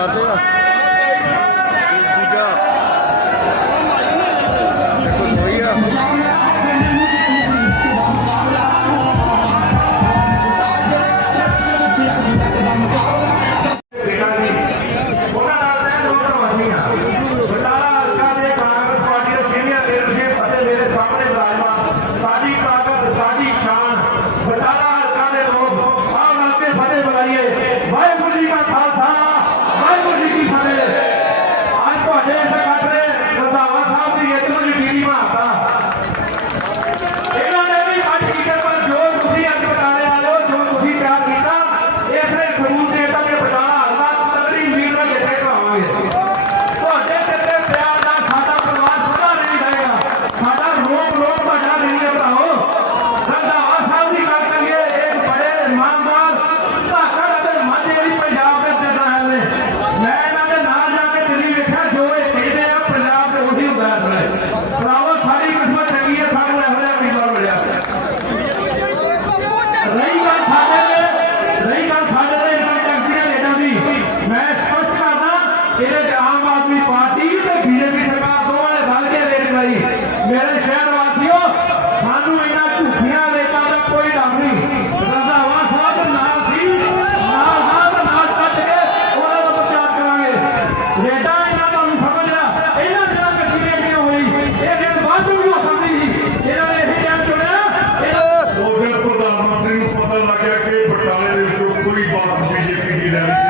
ਮਾਰ ਦੇਣਾ ਤੇ ਦੂਜਾ ਦੇਖੋ ਲੋਈਆ सारी पागल सारी ਮੇਰੇ ਸ਼ਹਿਰ ਵਾਸੀਓ, ਸਾਨੂੰ ਇਹਨਾਂ ਝੂਠੀਆਂ ਲੇਟਾਂ ਦਾ ਕੋਈ ਡਰ ਨਹੀਂ। ਰਜ਼ਾਵਾ ਸਾਹਿਬ ਨਾਲ ਸੀ ਨਾਲ ਹਾਲ ਨਾਲ ਕੱਟ ਕੇ ਉਹਨਾਂ ਦਾ ਪ੍ਰਚਾਰ ਕਰਾਂਗੇ। ਰੇਟਾ ਇਹਨਾਂ ਦਾ ਨੂੰ ਸਮਝ ਲਿਆ ਇਹਨਾਂ ਜਿਹੜਾ ਕੱਟੀ ਰੇਟੀ ਹੋਈ? ਇਹ ਦਿਨ ਬਾਅਦ ਨੂੰ ਸਮਝੀ ਜੀ ਇਹਨਾਂ ਨੇ ਇਹ ਟਾਈਮ ਚੁਣਿਆ। ਉਹ ਫਿਰ ਪ੍ਰਧਾਨ ਮੰਤਰੀ ਨੂੰ ਪਤਾ ਲੱਗਿਆ ਕਿ ਬਟਾਲੇ ਦੇ ਵਿੱਚੋਂ ਕੋਈ ਬਾਤ ਬੀਜੇਪੀ ਦੀ ਲੈ ਰਹੀ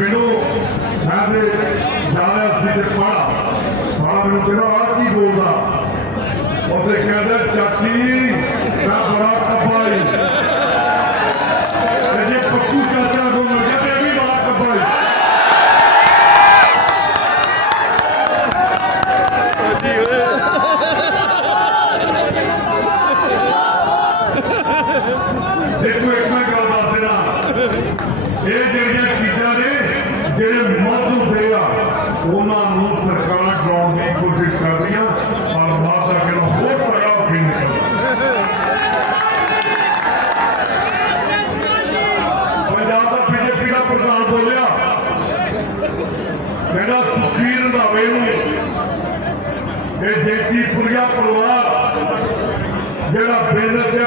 ಬಿಡು ಆದರೆ ಜಾಲಾಸ್ತಿದೆ ಪಡ ಪಡ ಬಿಡುತ್ತೀರೋ ಆಗಿ ಹೋದ ಒಬ್ಬ ಕೇಳಿದ ಚಚ್ಚಿ ਜਿਹੜਾ ਸੁਖੀ ਰੰਧਾਵੇ ਨੂੰ ਇਹ ਜੇਤੀ ਪੁਰੀਆ ਪਰਿਵਾਰ ਜਿਹੜਾ ਬੇਨਤ ਹੈ